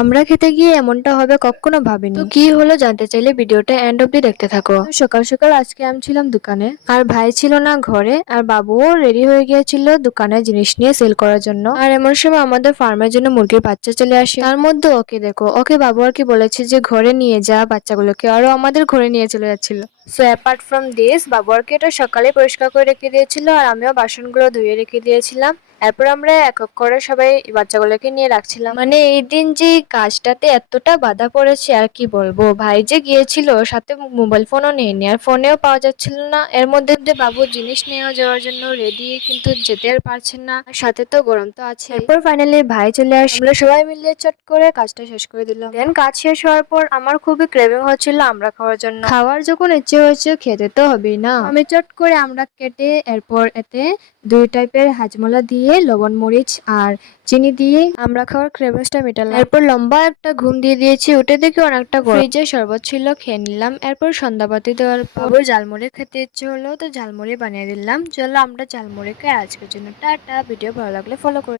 আমরা খেতে গিয়ে এমনটা হবে কখনো ভাবিনি। তো কি হলো জানতে চাইলে ভিডিওটা এন্ড অব্দি দেখতে থাকো। সকাল সকাল আজকে আমি ছিলাম দোকানে, আর ভাই ছিল না ঘরে, আর বাবুও রেডি হয়ে গিয়েছিল দোকানে জিনিস নিয়ে সেল করার জন্য। আর এমন সময় আমাদের ফার্মের জন্য মুরগির বাচ্চা চলে আসে। তার মধ্যে ওকে দেখো, ওকে বাবু আর কি বলেছে যে ঘরে নিয়ে যা বাচ্চাগুলোকে, আরো আমাদের ঘরে নিয়ে চলে যাচ্ছিল। সো অ্যাপার্ট ফ্রম দিস, বাবু আর কি এটা সকালে পরিষ্কার করে রেখে দিয়েছিল, আর আমিও বাসনগুলো ধুয়ে রেখে দিয়েছিলাম। এরপর আমরা এক এক করে সবাই বাচ্চাগুলোকে নিয়ে রাখছিলাম। মানে এই দিন যে কাজটাতে এতটা বাধা পড়েছে আর কি বলবো। ভাই যে গিয়েছিল সাথে মোবাইল ফোনও নেয়নি, আর ফোনেও পাওয়া যাচ্ছিল না। এর মধ্যে বাবুর জিনিস নিয়ে যাওয়ার জন্য রেডি, কিন্তু যেতে আর পারছেন না, আর সাথে তো গরম তো আছে। এরপর ফাইনালি ভাই চলে আসে, আমরা সবাই মিলে চট করে কাজটা শেষ করে দিলাম। দেন কাজ শেষ হওয়ার পর আমার খুবই ক্রেভিং হচ্ছিল আমরা খাওয়ার জন্য। খাওয়ার যখন ইচ্ছে হয়েছে খেতে তো হবেই না। আমি চট করে আমরা কেটে এরপর এতে দুই টাইপের হাজমোলা দিয়ে লবণ মরিচ আর চিনি দিয়ে আমরা খাওয়ার ক্রেভিংসটা মেটালাম। এরপর লম্বা একটা ঘুম দিয়ে দিয়েছি, উঠে দেখি অনেকটা ফ্রিজে শরবত ছিল, খেয়ে নিলাম। এরপর সন্ধ্যাবাতি দেওয়ার পর ঝালমুড়ি খেতে ইচ্ছে হলো, তো ঝালমুড়ি বানিয়ে দিলাম। চলো আমরা ঝালমুড়ি খাই। আজকের জন্য টাটা। ভিডিও ভালো লাগলে ফলো করে